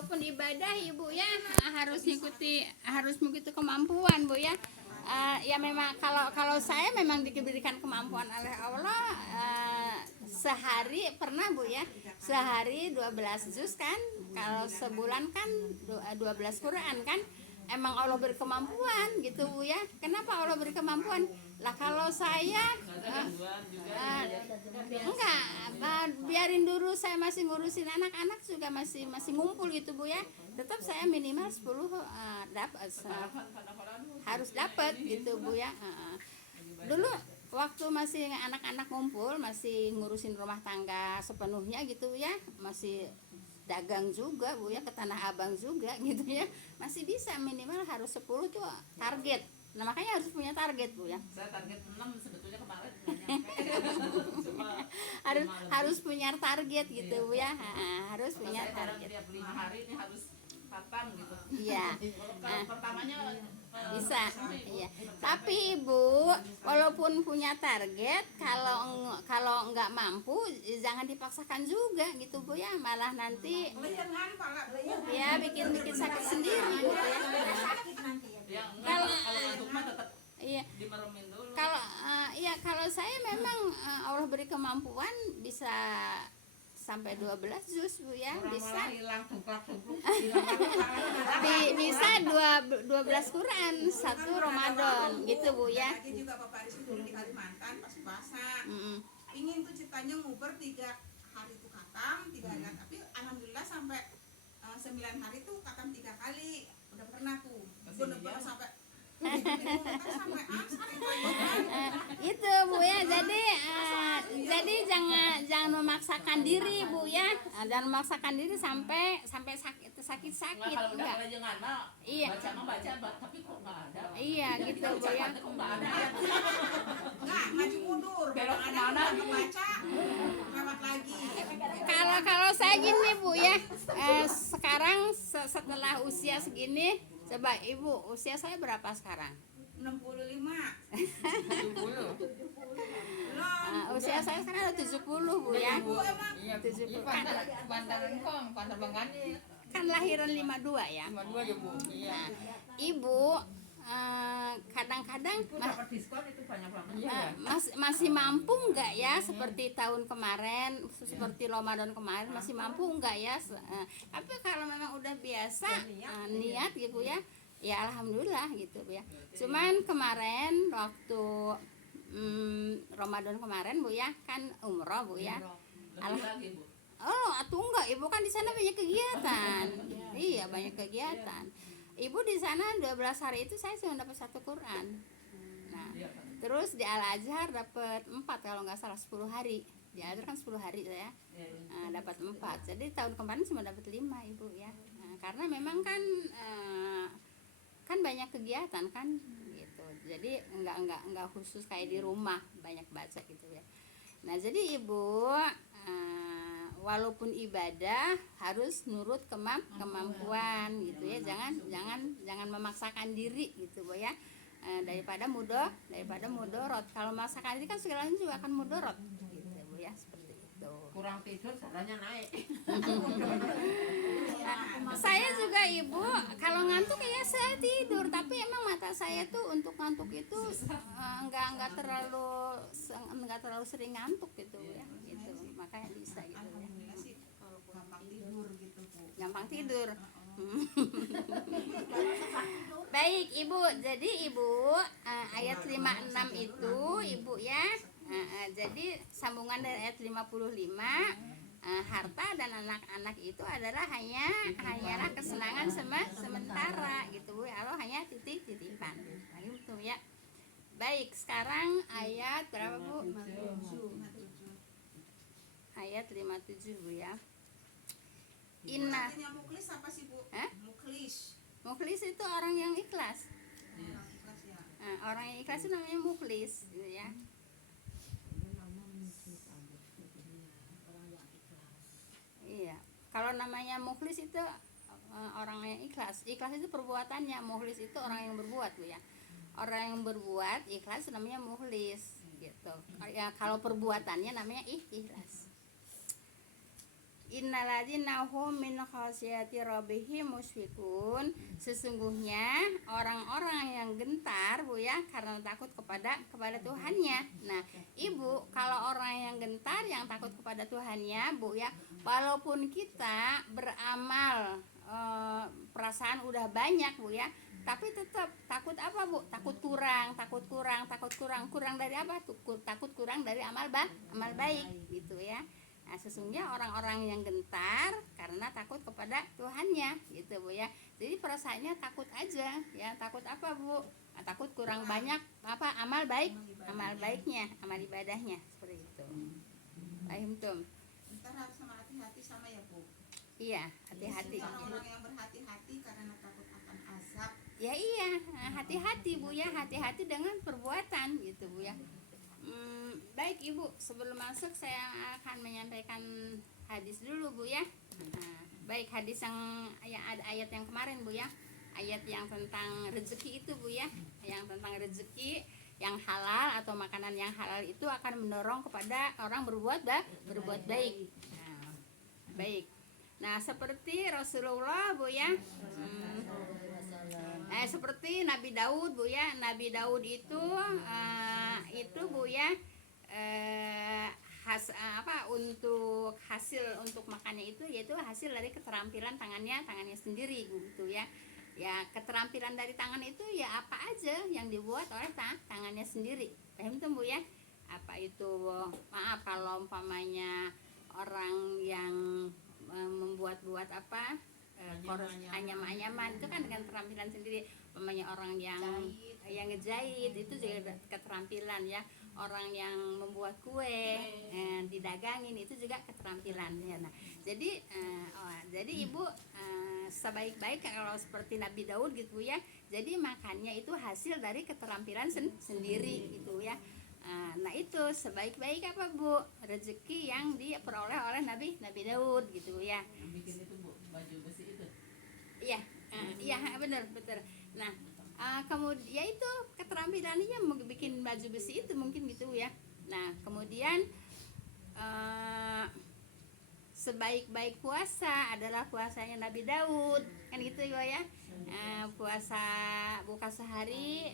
walaupun ibadah Ibu ya harus mengikuti kemampuan Bu ya. Ya memang kalau saya memang diberikan kemampuan oleh Allah, sehari pernah Bu ya, sehari 12 juz kan, kalau sebulan kan 12 Quran kan. Emang Allah beri kemampuan gitu Bu ya. Kenapa Allah beri kemampuan? Lah kalau saya enggak, biarin dulu, saya masih ngurusin anak-anak juga masih ngumpul gitu Bu ya. Tetap saya minimal 10 harus dapat gitu Bu ya. Dulu waktu masih anak-anak ngumpul, masih ngurusin rumah tangga sepenuhnya gitu ya, masih dagang juga Bu ya, ke Tanah Abang juga gitu ya, masih bisa minimal harus 10 tuh target. Nah makanya harus punya target Bu ya. Saya target 6 sebetulnya kemarin. harus punya target gitu Bu ya. Harus punya target. Tiap 5 hari ini harus kapan gitu. Iya. Kalau pertamanya Bisa. Iya. Tapi Ibu, walaupun punya target, kalau nggak mampu jangan dipaksakan juga gitu Bu ya, malah nanti ya bikin sakit sendiri Bu ya. kalau ngantuk mah tetap Iya. dimeremin dulu. Kalau saya memang Allah beri kemampuan bisa sampai 12 juz Bu ya, bisa. Bisa 12 Quran satu Ramadan gitu Bu ya. Lagi juga Bapak Rizky dulu di Kalimantan pas puasa. Ingin tuh ceritanya nguber 3 hari itu katam, 3 hari, tapi alhamdulillah sampai 9 hari tuh katam 3 kali. Udah pernah tuh. Bener-bener sampai sampai asar itu Bu ya. Jadi jangan memaksakan diri Bu ya. Jangan memaksakan diri sampai sakit Kalau udah enggak. kelajengan mah Iya. baca tapi kok enggak ada. Iya gitu Bu ya. Kok enggak ada. enggak, maju mundur. Belok Ada kemana? baca, lewat lagi. Kalau saya gini Bu ya, sekarang setelah usia segini, coba Ibu, usia saya berapa sekarang? 65. Usia saya sekarang udah 70 Bu ya. Iya, 70 Bantaran kong, Bantar Bangkani. kan lahiran 52 ya. 52 ya Bu. Iya. Nah, Ibu kadang-kadang Dapat diskon itu banyak banget. masih mampu nggak ya seperti tahun kemarin, seperti Ramadan kemarin, masih mampu nggak ya? Tapi kalau memang udah biasa niat gitu ya, ya alhamdulillah gitu ya. Cuman kemarin waktu Ramadan kemarin Bu ya, kan umroh Bu ya. Lebih lagi Bu. Oh, atau enggak, Ibu kan di sana banyak kegiatan. Iya, banyak kegiatan. Ibu di sana 12 hari itu saya cuma dapat 1 Quran. Nah, terus di Al Azhar dapat 4 kalau nggak salah 10 hari. Di Al Azhar kan 10 hari saya. Dapat 4. Jadi tahun kemarin cuma dapat 5 Ibu ya. Karena memang kan banyak kegiatan kan gitu. Jadi enggak khusus kayak di rumah banyak baca gitu ya. Nah, jadi Ibu walaupun ibadah harus nurut kemampuan gitu ya, jangan memaksakan diri gitu Bu ya. Daripada mudorot. Kalau memaksakan diri kan segalanya juga akan mudorot gitu Bu ya, seperti itu. Kurang tidur, salahnya naik. Saya juga Ibu kalau ngantuk ya saya tidur, tapi emang mata saya tuh untuk ngantuk itu enggak terlalu sering ngantuk gitu ya, gitu. Makanya bisa gitu ya. Alhamdulillah sih gampang tidur gitu Bu. Gampang tidur. Baik Ibu, jadi Ibu ayat 56 itu Ibu ya. Jadi sambungan dari ayat 55, harta dan anak-anak itu adalah hanyalah kesenangan sementara gitu Bu. Allah hanya titipan. Nah, gitu ya. Baik, sekarang ayat berapa Bu? Ayat 57 Bu ya. Inna. Artinya muklis apa sih Bu? Muklis. Muklis itu orang yang ikhlas. Orang ikhlas ya. Orang yang ikhlas itu namanya muklis gitu ya. Iya. Kalau namanya muklis itu orang yang ikhlas. Ikhlas itu perbuatannya, muklis itu orang yang berbuat Bu ya. Orang yang berbuat ikhlas namanya muklis gitu. Ya kalau perbuatannya namanya ikhlas. innalladzina hum min khasyati rabbihim musyfiqun, sesungguhnya orang-orang yang gentar Bu ya karena takut kepada Tuhannya. Nah, Ibu, kalau orang yang gentar yang takut kepada Tuhannya Bu ya, walaupun kita beramal perasaan udah banyak Bu ya, tapi tetap takut apa Bu? Takut kurang dari apa? Takut kurang dari amal baik gitu ya. Nah, sesungguhnya orang-orang yang gentar karena takut kepada Tuhannya gitu Bu ya. Jadi perasaannya takut aja ya. Takut apa Bu? Nah, takut kurang banyak apa amal baiknya, amal ibadahnya seperti itu. Paham tuh? Ntar harus sama hati-hati sama ya Bu. Iya, hati-hati. Orang-orang yang berhati-hati karena takut akan azab. Ya iya, hati-hati Bu ya, hati-hati dengan perbuatan gitu Bu ya. Baik Ibu, sebelum masuk saya akan menyampaikan hadis dulu Bu ya. Baik, hadis yang ada ayat yang kemarin Bu ya, ayat yang tentang rezeki itu Bu ya, yang tentang rezeki yang halal atau makanan yang halal itu akan mendorong kepada orang berbuat baik. Baik. Nah, seperti Rasulullah Bu ya, seperti Nabi Daud Bu ya. Nabi Daud itu Bu ya, untuk hasil untuk makannya itu yaitu hasil dari keterampilan tangannya sendiri gitu ya. Ya, keterampilan dari tangan itu ya apa aja yang dibuat oleh tangannya sendiri. Paham tuh Bu ya? Apa itu, maaf kalau umpamanya orang yang membuat apa anyaman itu kan dengan keterampilan sendiri. Umpamanya orang yang ngejahit itu juga keterampilan ya. Orang yang membuat kue, didagangin itu juga keterampilan ya. Nah, jadi Ibu, sebaik-baik kalau seperti Nabi Daud gitu ya. Jadi makannya itu hasil dari keterampilan sendiri gitu ya. Nah, itu sebaik-baik apa Bu? Rezeki yang diperoleh oleh Nabi Daud gitu ya. Yang bikin itu Bu, baju besi itu. Iya, iya benar. Nah, kemudian ya itu keterampilannya mau bikin baju besi itu mungkin gitu ya. Nah, kemudian sebaik-baik puasa adalah puasanya Nabi Daud kan gitu ya. Puasa buka sehari,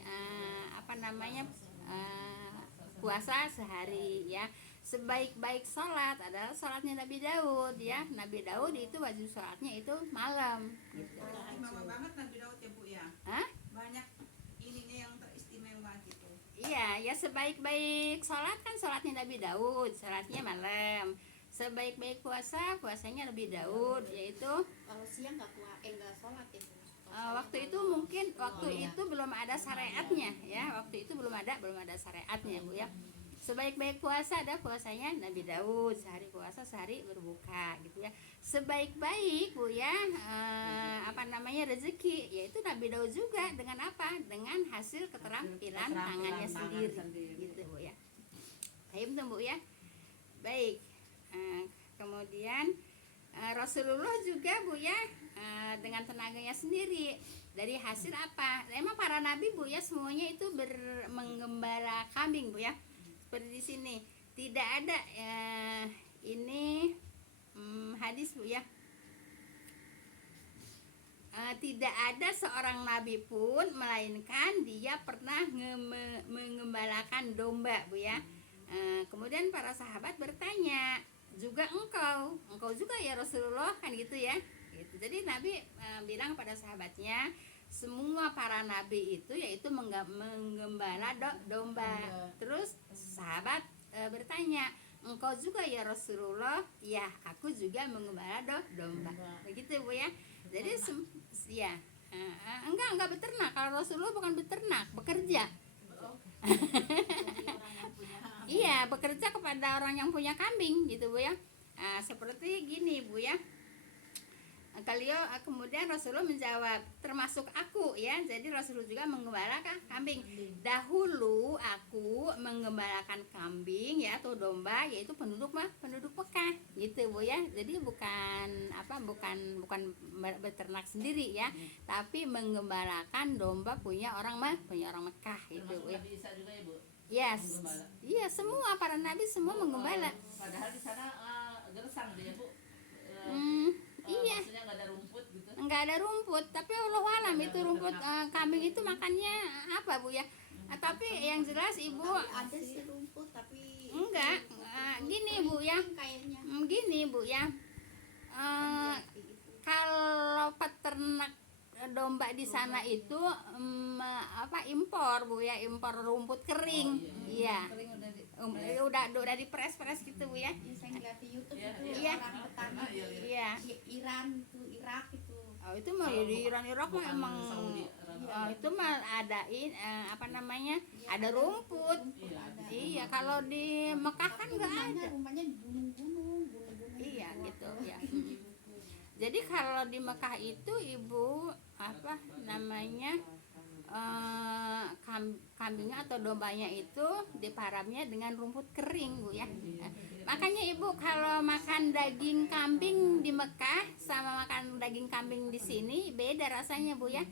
puasa sehari ya. Sebaik-baik sholat adalah sholatnya Nabi Daud ya. Nabi Daud itu wajib sholatnya itu malam gitu. Istimewa banget Nabi Daud ya Bu ya. Hah? Banyak ininya yang teristimewa gitu. Iya, ya sebaik-baik sholat kan sholatnya Nabi Daud, sholatnya malam. Sebaik-baik puasanya Nabi Daud, yaitu Kalau siang nggak sholat ya Bu? waktu itu belum ada syariatnya ya. Waktu itu belum ada syariatnya Bu ya. Sebaik-baik puasa ada puasanya Nabi Daud, sehari puasa sehari berbuka gitu ya. Sebaik-baik Bu ya, rezeki yaitu Nabi Daud juga dengan apa? Dengan hasil keterampilan tangannya sendiri gitu Bu ya. Paham tuh Bu ya? Baik. Kemudian Rasulullah juga Bu ya, dengan tenaganya sendiri. Dari hasil apa? Emang para nabi Bu ya semuanya itu menggembala kambing Bu ya. Seperti di sini tidak ada hadis Bu ya. Tidak ada seorang nabi pun melainkan dia pernah mengembalakan domba Bu ya. Kemudian para sahabat bertanya, juga engkau juga ya Rasulullah kan gitu ya. Gitu. Jadi Nabi bilang pada sahabatnya, semua para nabi itu yaitu menggembala domba. Terus sahabat bertanya, engkau juga ya Rasulullah? Ya, aku juga menggembala domba. Begitu Bu ya. Jadi enggak beternak. Kalau Rasulullah bukan beternak, bekerja. Iya, bekerja kepada orang yang punya kambing gitu Bu ya. Seperti gini Bu ya. Kemudian Rasulullah menjawab, termasuk aku ya. Jadi Rasulullah juga menggembalakan kambing. Dahulu aku menggembalakan kambing ya atau domba, yaitu penduduk Mekah gitu Bu ya. Jadi bukan beternak sendiri ya, tapi menggembalakan domba punya orang Mekah gitu Bu ya. Nabi Isa juga ya Bu. Yes. Iya, semua para nabi semua menggembala. Padahal di sana gersang dia Bu. Iya, Maksudnya nggak ada rumput gitu. nggak ada rumput, tapi Allah alam itu rumput kambing itu makannya apa Bu ya. Tapi yang jelas Ibu Ada sih rumput tapi enggak, gini Bu ya, kayaknya gini Bu ya. Kalau peternak domba di sana itu impor Bu ya, impor rumput kering. Iya. Udah dipres-pres gitu Bu ya. saya ngeliat di YouTube Iya, itu iya. orang petani Iya. di Iran tuh Irak itu Oh, itu mah di Irak mah Bukan emang Saudi, itu mah adain ada rumput. Iya, kalau di Mekah kan nggak ada. rumahnya di gunung-gunung Iya gitu ya. Jadi kalau di Mekah itu Ibu kambingnya atau dombanya itu diparamnya dengan rumput kering Bu ya. Makanya Ibu kalau makan daging kambing di Mekah sama makan daging kambing di sini beda rasanya Bu ya.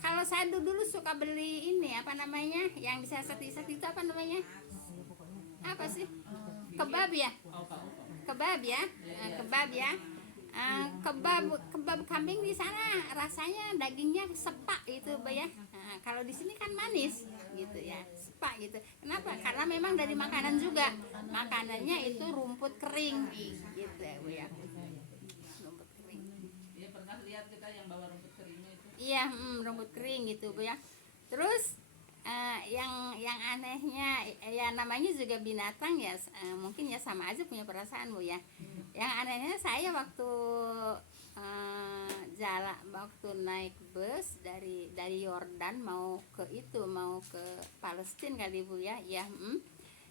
Kalau saya dulu suka beli ini yang diseset-seset itu apa sih? Kebab ya. Kebab ya. Kebab kambing di sana rasanya dagingnya sepak gitu Bu ya. Kalau di sini kan manis gitu ya, sepak gitu. Kenapa? Karena memang dari makanan juga. Makanannya itu rumput kering gitu ya Bu ya. Rumput kering. Iya, pernah lihat kita yang bawa rumput keringnya itu. Iya, rumput kering gitu Bu ya. Terus yang anehnya ya namanya juga binatang ya, mungkin ya sama aja punya perasaan Bu ya. Yang anehnya saya waktu waktu naik bus dari Yordan mau ke Palestina kali Bu ya.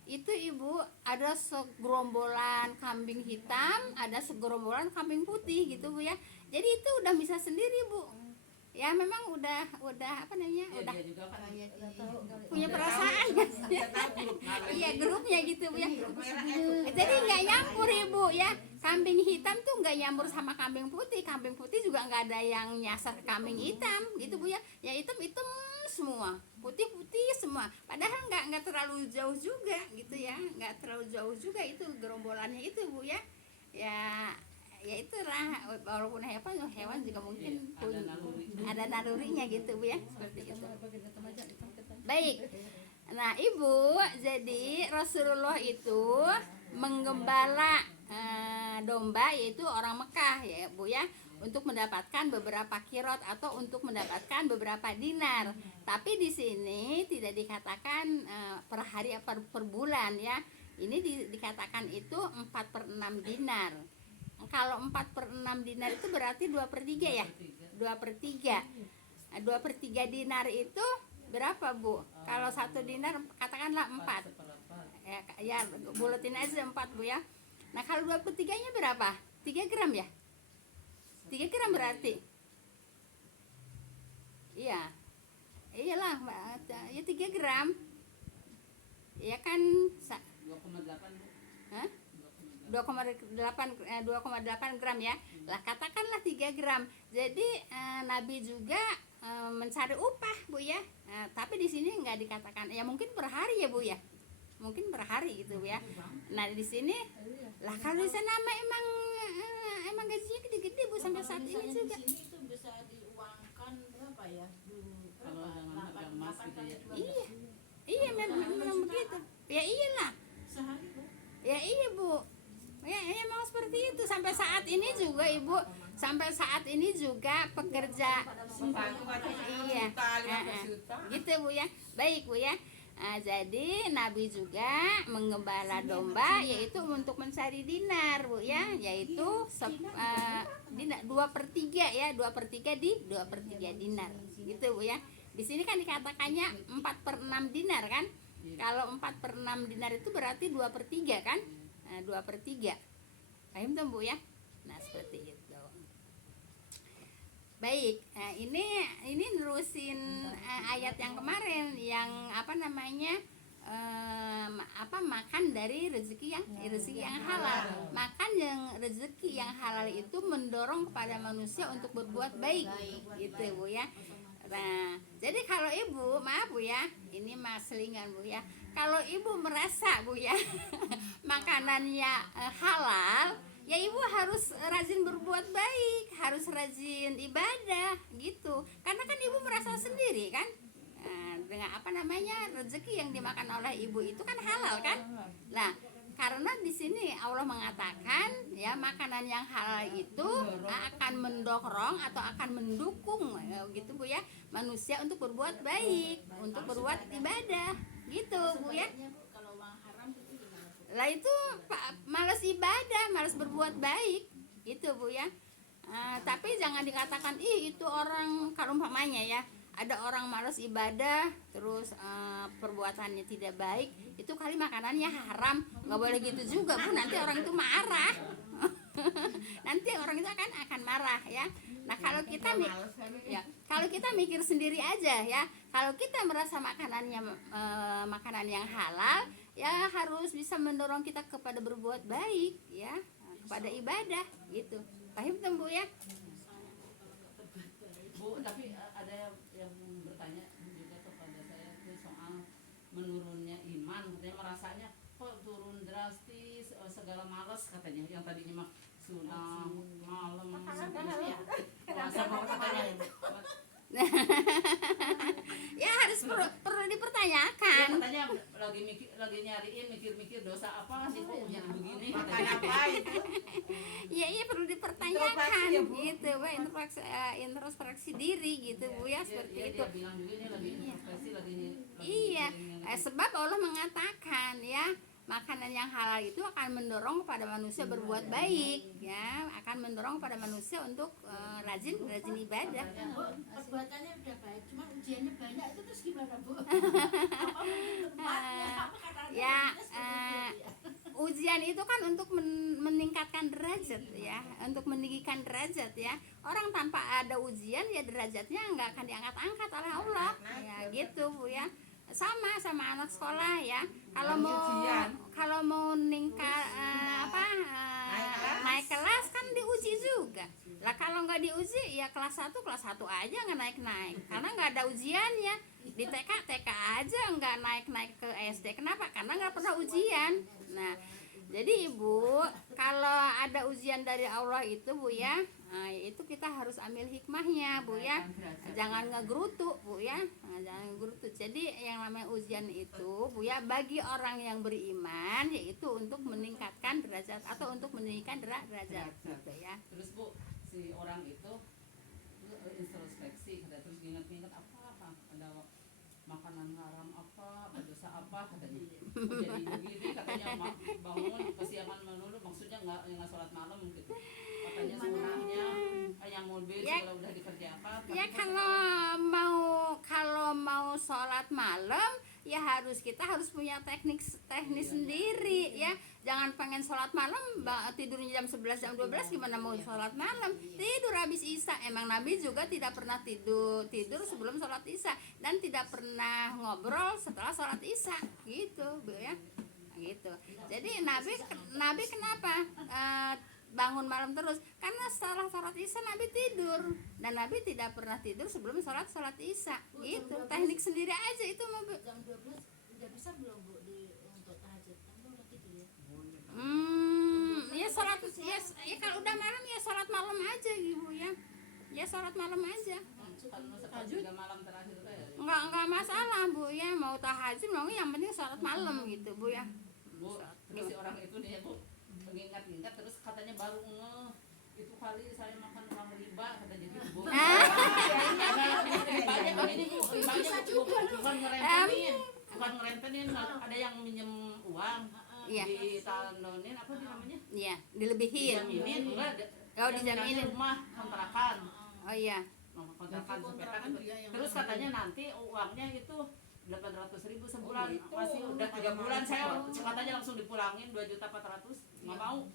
Itu Ibu ada segerombolan kambing hitam, ada segerombolan kambing putih gitu Bu ya. Jadi itu udah bisa sendiri Bu. Ya memang udah udah Dia juga kan punya perasaan kan? Iya, grupnya gitu Bu ya. Jadi nggak nyampur Ibu ya. Kambing hitam tuh nggak nyampur sama kambing putih juga nggak ada yang nyasar ke kambing hitam gitu Bu ya. Ya hitam semua, putih semua. Padahal nggak terlalu jauh juga gitu ya, nggak terlalu jauh juga itu gerombolannya itu Bu ya. Ya itulah, walaupun hewan juga mungkin ada nalurinya gitu Bu ya, seperti itu. Baik. Nah Ibu, jadi Rasulullah itu menggembala domba, yaitu orang Mekah ya Bu ya, untuk mendapatkan beberapa kirot atau untuk mendapatkan beberapa dinar. Tapi di sini tidak dikatakan per hari atau per bulan ya. Ini dikatakan itu 4/6 dinar. Kalau 4/6 dinar itu berarti 2/3 ya? 2/3. 2/3 dinar itu berapa Bu? Kalau 1 dinar katakanlah 4. Ya bulatin aja 4 Bu ya. Nah kalau 2/3-nya berapa? 3 gram ya? 3 gram berarti? Iya. Iyalah, ya 3 gram. Ya kan 2,8 Bu. Hah? 2,8 gram ya. Lah katakanlah 3 gram. Jadi Nabi juga mencari upah Bu ya. Tapi di sini nggak dikatakan. Ya mungkin per hari ya Bu ya. Mungkin per hari gitu Bu ya. Nah di sini lah kalau di sana emang gajinya gede-gede Bu sampai saat ini juga. Di sini itu bisa diuangkan berapa ya? Kalau dengan harga emas gitu ya. Iya. Iya memang begitu. Ya iyalah. Sehari Bu. Ya iya Bu. Ya emang seperti itu sampai saat ini juga Ibu. Sampai saat ini juga pekerja iya. Gitu Bu ya. Baik Bu ya. Jadi Nabi juga menggembala domba yaitu untuk mencari dinar Bu ya, yaitu 2/3 ya, 2/3 di 2/3 dinar gitu Bu ya. Di sini kan dikatakannya 4/6 dinar kan. Kalau 4/6 dinar itu berarti 2/3 kan. 2/3. Paham tuh Bu ya? Nah seperti itu. Baik, ini nerusin ayat yang kemarin yang makan dari rezeki yang halal. Makan yang rezeki yang halal itu mendorong kepada manusia untuk berbuat baik, gitu Bu ya. Nah, jadi kalau Ibu, maaf Bu ya, ini selingan Bu ya. Kalau Ibu merasa Bu ya, makanannya halal, ya ibu harus rajin berbuat baik, harus rajin ibadah gitu. Karena kan ibu merasa sendiri kan, dengan apa namanya rezeki yang dimakan oleh ibu itu kan halal kan. Nah, karena di sini Allah mengatakan ya makanan yang halal itu akan mendorong atau akan mendukung gitu Bu ya manusia untuk berbuat baik, untuk berbuat ibadah gitu Bu ya. Kalau uang haram itu gimana Bu? Lah itu malas ibadah, malas berbuat baik gitu Bu ya. Tapi jangan dikatakan ih itu orang, kalau umpamanya ya ada orang malas ibadah terus perbuatannya tidak baik, itu kali makanannya haram, nggak boleh gitu juga Bu, nanti orang itu marah. Nanti orang itu akan marah ya. Nah kalau kita kalau kita mikir sendiri aja ya, kalau kita merasa makanannya makanan yang halal ya harus bisa mendorong kita kepada berbuat baik ya, kepada ibadah gitu. Paham tuh Bu ya? Bu, tapi ada yang bertanya juga kepada saya itu soal menurunnya iman, katanya merasanya kok turun drastis, segala malas katanya, yang tadinya mah sunnah malam puasa katanya. Ya harus perlu Ya, dipertanyakan. katanya lagi nyariin mikir-mikir dosa apa sih kok jadi begini Makan katanya. apa itu? Iya perlu dipertanyakan gitu Bu, introspeksi diri gitu Bu ya, seperti Dia itu. bilang juga ini lagi introspeksi lagi Iya, mikirin sebab Allah mengatakan ya makanan yang halal itu akan mendorong kepada manusia berbuat baik ya, akan mendorong kepada manusia untuk rajin ibadah. Bu, perbuatannya udah baik, cuma ujiannya banyak, itu terus gimana Bu? Apa mungkin tempatnya sama kata Ya, ujian itu kan untuk meningkatkan derajat ya, untuk meninggikan derajat ya. Orang tanpa ada ujian ya derajatnya nggak akan diangkat-angkat oleh Allah ya gitu Bu ya. Sama anak sekolah ya, kalau mau naik kelas kan diuji juga lah. Kalau nggak diuji ya kelas 1 aja nggak naik karena nggak ada ujiannya. Di TK aja nggak naik ke SD. Kenapa? Karena nggak pernah ujian. Nah jadi Ibu, kalau ada ujian dari Allah itu Bu ya, itu kita harus ambil hikmahnya Bu ya, jangan ngegerutu Bu ya, jangan ngegerutu. Jadi yang namanya ujian itu Bu ya bagi orang yang beriman, yaitu untuk meningkatkan derajat atau untuk meninggikan derajat gitu ya. Terus Bu, si orang itu introspeksi, terus ingat-ingat apa ada makanan haram apa dosa apa katanya. Jadi begini katanya bangun kesiangan melulu, maksudnya nggak sholat malam gitu. Katanya sunnahnya ayam mobil Ya. kalau udah dikerjakan. Ya kalau mau sholat malam ya kita harus punya teknis sendiri ya. Jangan pengen sholat malam tidurnya jam 11 jam 12, gimana mau sholat malam? Tidur habis isya. Emang Nabi juga tidak pernah tidur sebelum sholat isya, dan tidak pernah ngobrol setelah sholat isya gitu Bu ya, gitu. Jadi Nabi kenapa bangun malam terus? Karena setelah sholat isya Nabi tidur, dan Nabi tidak pernah tidur sebelum sholat isya gitu. Teknik sendiri aja itu mah Bu. jam 12 udah bisa belum Bu untuk tahajud? Kan udah tidur ya. Ya sholat ya kalau udah malam ya sholat malam aja Ibu ya. Ya sholat malam aja. Kalau sepertiga malam terakhir itu ya. Enggak masalah Bu ya, mau tahajud mau yang penting sholat malam gitu Bu ya. Bu, terus si orang itu nih Bu mengingat-ingat terus katanya baru itu kali saya makan uang riba katanya gitu Bu. Ribanya begini Bu, ribanya bukan ngerentenin, ada yang minjem uang. Iya. Ditanonin apa sih namanya? Iya, dilebihin. Dijaminin enggak? Oh, dijaminin. Rumah kontrakan. Oh iya. Kontrakan sepetak gitu. Terus katanya nanti uangnya itu 800.000 sebulan, masih udah 3 bulan saya katanya langsung dipulangin 2.400.000, nggak mau.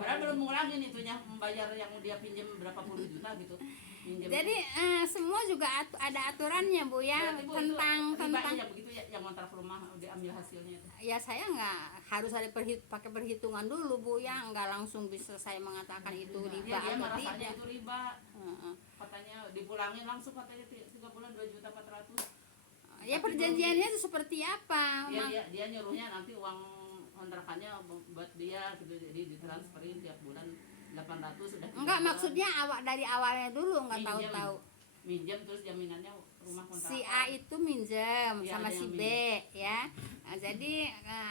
Padahal belum ngulangin itunya, membayar yang dia pinjam berapa puluh juta gitu. Pinjem. Jadi semua juga ada aturannya Bu ya, Berarti, Bu, tentang itu ribanya begitu ya, yang kontrak rumah diambil hasilnya itu. ya saya nggak harus ada pakai perhitungan dulu Bu ya, nggak langsung bisa saya mengatakan itu riba Dia atau merasanya tidak. itu riba. Heeh. Katanya dipulangin langsung katanya 3 bulan 2.400.000. Ya perjanjiannya itu seperti apa? Dia nyuruhnya nanti uang kontrakannya buat dia gitu, jadi ditransferin tiap bulan 800 sudah. Enggak, maksudnya dari awalnya dulu nggak Minjem. tahu-tahu. Minjem terus jaminannya rumah kontrakan. Si A itu minjem Iya, sama ada si yang B ya. Nah, jadi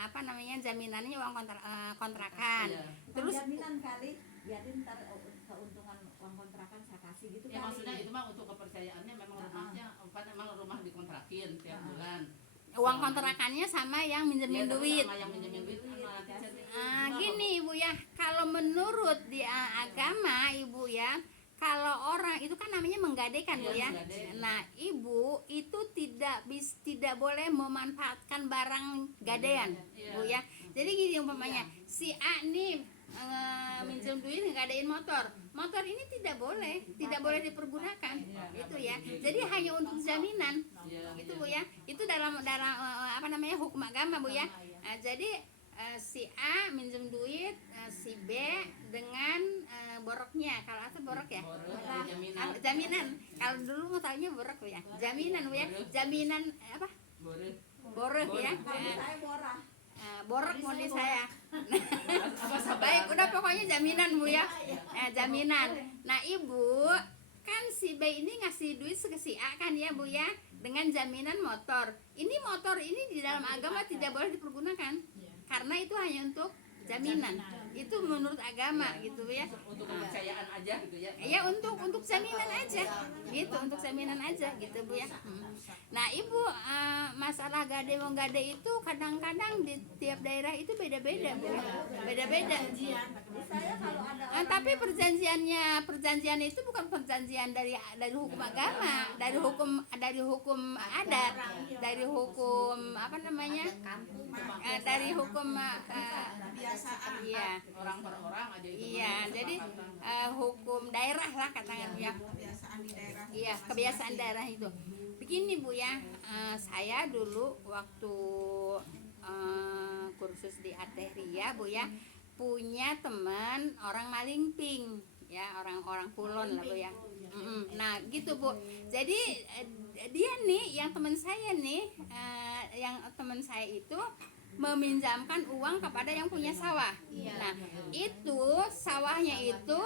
apa namanya, jaminannya uang kontrakan. Iya. Terus jaminan kali biarin ntar keuntungan uang kontrakan saya kasih gitu Ya kali. maksudnya itu mah untuk kepercayaannya, memang rumahnya kan memang rumah dikontrakin tiap bulan. uang kontrakannya sama yang minjemin Iya, tapi duit. sama yang minjemin duit sama nanti Gini Ibu ya, kalau menurut di agama Ibu ya, kalau orang itu kan namanya menggadaikan Bu ya. Iya, menggadai. Nah Ibu itu tidak boleh memanfaatkan barang gadaian Iya. Bu ya. Jadi gini umpamanya, si A nih minjem duit ngadain motor ini tidak boleh dipergunakan itu ya. Jadi hanya untuk jaminan Iya, itu iya. Bu ya. Itu dalam apa namanya, hukum agama Bu ya. Jadi si A minjem duit si B dengan boroknya. Kalau atau borok ya, Borok, ada jaminan. jaminan. Kalau dulu mau taunya borok Bu ya, jaminan Bu ya, jaminan apa, Boleh. borok ya. Kalau saya borah. Borok mau di saya. Apa sabar? Baik, udah pokoknya jaminan Bu ya. Jaminan. Nah Ibu kan si B ini ngasih duit ke si A kan ya Bu ya, dengan jaminan motor. Ini motor ini di dalam agama tidak boleh dipergunakan karena itu hanya untuk jaminan. Itu menurut agama gitu Bu ya. Untuk kepercayaan aja gitu ya. Ya untuk jaminan aja gitu, untuk jaminan aja gitu Bu ya. Nah Ibu, masalah gade menggade itu kadang-kadang di tiap daerah itu beda-beda Bu ya. Beda-beda. Saya kalau ada Tapi perjanjian itu bukan perjanjian dari hukum agama, dari hukum adat, dari hukum apa namanya, dari hukum kebiasaan. iya. Orang per orang aja itu. Iya, jadi hukum daerah lah katakan ya. Kebiasaan di daerah. Iya, kebiasaan daerah itu. Begini Bu ya, saya dulu waktu kursus di Ateria Bu ya, punya teman orang Malingping ya, orang Kulon lah Bu ya. Nah gitu Bu. Jadi dia nih, yang teman saya nih, yang teman saya itu meminjamkan uang kepada yang punya sawah. Nah, itu sawahnya itu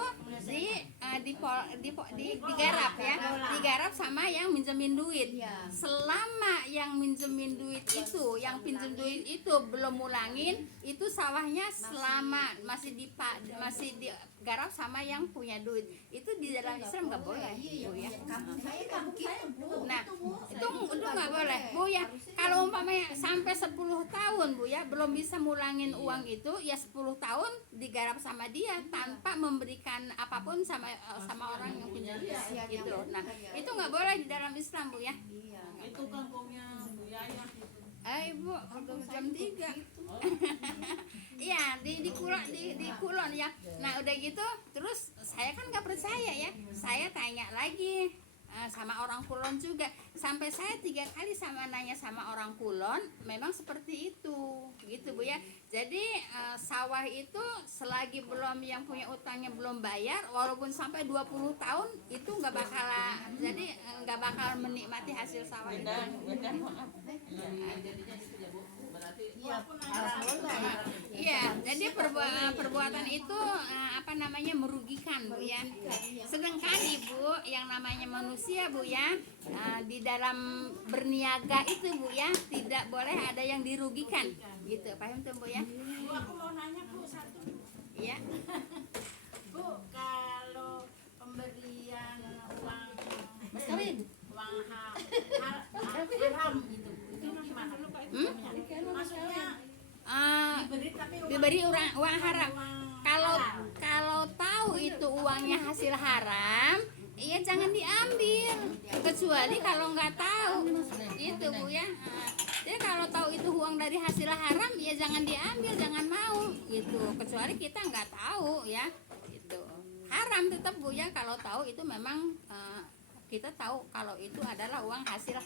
digarap ya, digarap sama yang minjemin duit. Selama yang minjemin duit itu, yang pinjem duit itu belum mulangin, itu sawahnya selama masih digarap sama yang punya duit. Itu di dalam Islam nggak boleh, Bu ya. kampung saya Bu. Nah, itu nggak boleh, Bu ya. Kalau umpamanya sampai 10 tahun Bu ya, belum bisa mulangin uang itu, ya 10 tahun digarap sama dia tanpa memberikan apapun sama orang yang punya dia gitu. Nah, itu nggak boleh di dalam Islam Bu ya. Itu kampungnya Bu Yaya gitu. Ibu, udah jam 3. Iya, di Kulon ya. Nah, udah gitu, terus saya kan nggak percaya ya. Saya tanya lagi sama orang Kulon juga. Sampai saya 3 kali nanya sama orang Kulon, memang seperti itu, gitu Bu ya. Jadi sawah itu selagi belum, yang punya utangnya belum bayar, walaupun sampai 20 tahun itu nggak bakal menikmati hasil sawah itu. Jadinya gitu ya Bu. Berarti Iya, jadi perbuatan itu apa namanya, merugikan Bu ya. Sedangkan Ibu, yang namanya manusia Bu ya, di dalam berniaga itu Bu ya, tidak boleh ada yang dirugikan. Gitu, paham tuh Bu ya? Bu, aku mau nanya Bu satu. Iya. Bu, kalau pemberian uang haram itu gimana? Maksudnya Diberi uang haram. Kalau tahu itu uangnya hasil haram, iya jangan diambil. Kecuali kalau nggak tahu, itu Bu ya. Jadi kalau tahu itu uang dari hasil haram, ya jangan diambil, jangan mau, gitu. Kecuali kita nggak tahu ya, gitu. Haram tetap Bu ya. Kalau tahu itu memang kita tahu kalau itu adalah uang hasil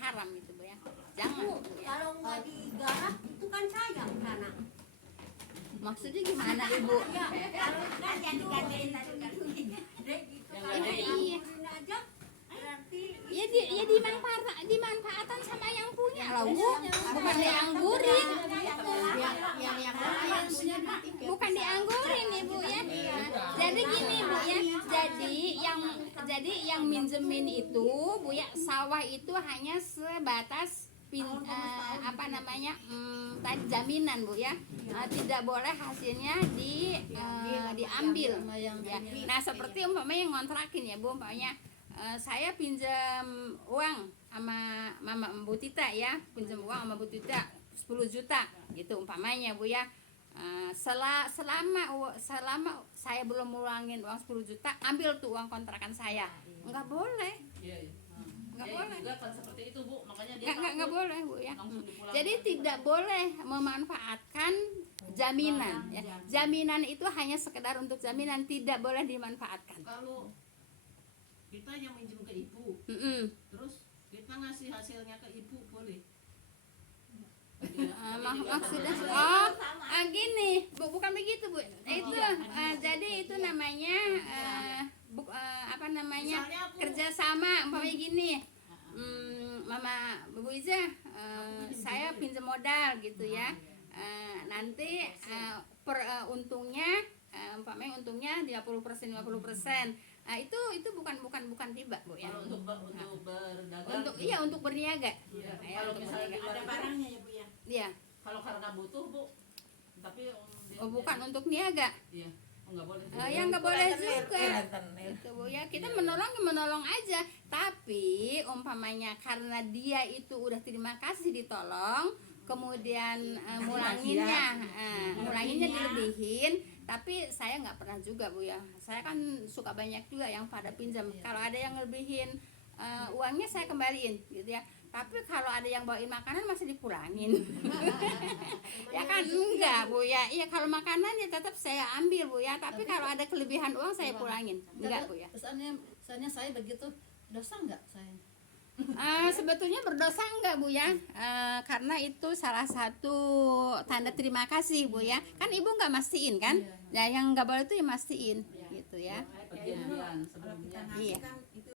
haram gitu Bu ya. Jangan Bu ya. kalau nggak digarap itu kan sayang karena Maksudnya gimana Ibu? ya kalau kan yang digadein tadi kan gitu Yang kalau gadein. Iya. diambilin aja berarti Ya dimanfaatan sama yang punya lah Bu, bukan yang guring. jadi yang minjemin itu Bu ya, sawah itu hanya sebatas apa namanya tadi jaminan Bu ya. Tidak boleh hasilnya diambil ya. Nah seperti umpamanya yang ngontrakin ya Bu, umpamanya saya pinjam uang sama Mama Bu Tita ya, pinjam uang sama Bu Tita 10 juta gitu umpamanya Bu ya. Selama saya belum ngulangin uang 10 juta, ambil tuh uang kontrakan saya. Enggak boleh. Iya, iya. Nggak Ya, boleh. juga kan seperti itu Bu, makanya dia Nggak boleh Bu ya. langsung dipulangkan. Jadi tidak boleh memanfaatkan jaminan ya. Jaminan itu hanya sekedar untuk jaminan, tidak boleh dimanfaatkan. Kalau kita yang minjem ke ibu, Mm-mm. terus kita ngasih hasilnya ke ibu boleh? Maksudnya gini Bu, bukan begitu Bu. Itu jadi itu namanya apa namanya, Misalnya aku- kerjasama umpamanya gini. Mama Bu Iza, saya pinjam modal gitu ya. Nanti untungnya umpamanya untungnya 50%. Nah, itu bukan riba Bu ya. Kalau untuk berdagang, Untuk iya untuk berniaga. Iya, Ya, kalau untuk misalnya berniaga. Ada barangnya ya Bu ya. Iya. kalau karena butuh Bu, tapi Oh, bukan untuk niaga. Iya, nggak boleh. Ya nggak boleh juga. Itu Bu ya, kita menolong aja. Tapi umpamanya karena dia itu udah terima kasih ditolong, kemudian ngulanginnya dilebihin, tapi saya nggak pernah juga Bu ya. Saya kan suka banyak juga yang pada pinjam. Kalau ada yang ngelebihin uangnya saya kembaliin gitu ya. Tapi kalau ada yang bawain makanan masih dipulangin. Ya kan enggak Bu ya. Iya, kalau makanan ya tetap saya ambil Bu ya. Tapi kalau ada kelebihan uang saya pulangin. Enggak Bu ya. Misalnya saya begitu, dosa enggak saya? Sebetulnya berdosa enggak Bu ya. Karena itu salah satu tanda terima kasih Bu ya. Kan Ibu nggak mastiin kan? Ya yang nggak boleh itu ya mastiin gitu ya. Perjanjian Kalau kita sebelumnya. ngasih Iya. kan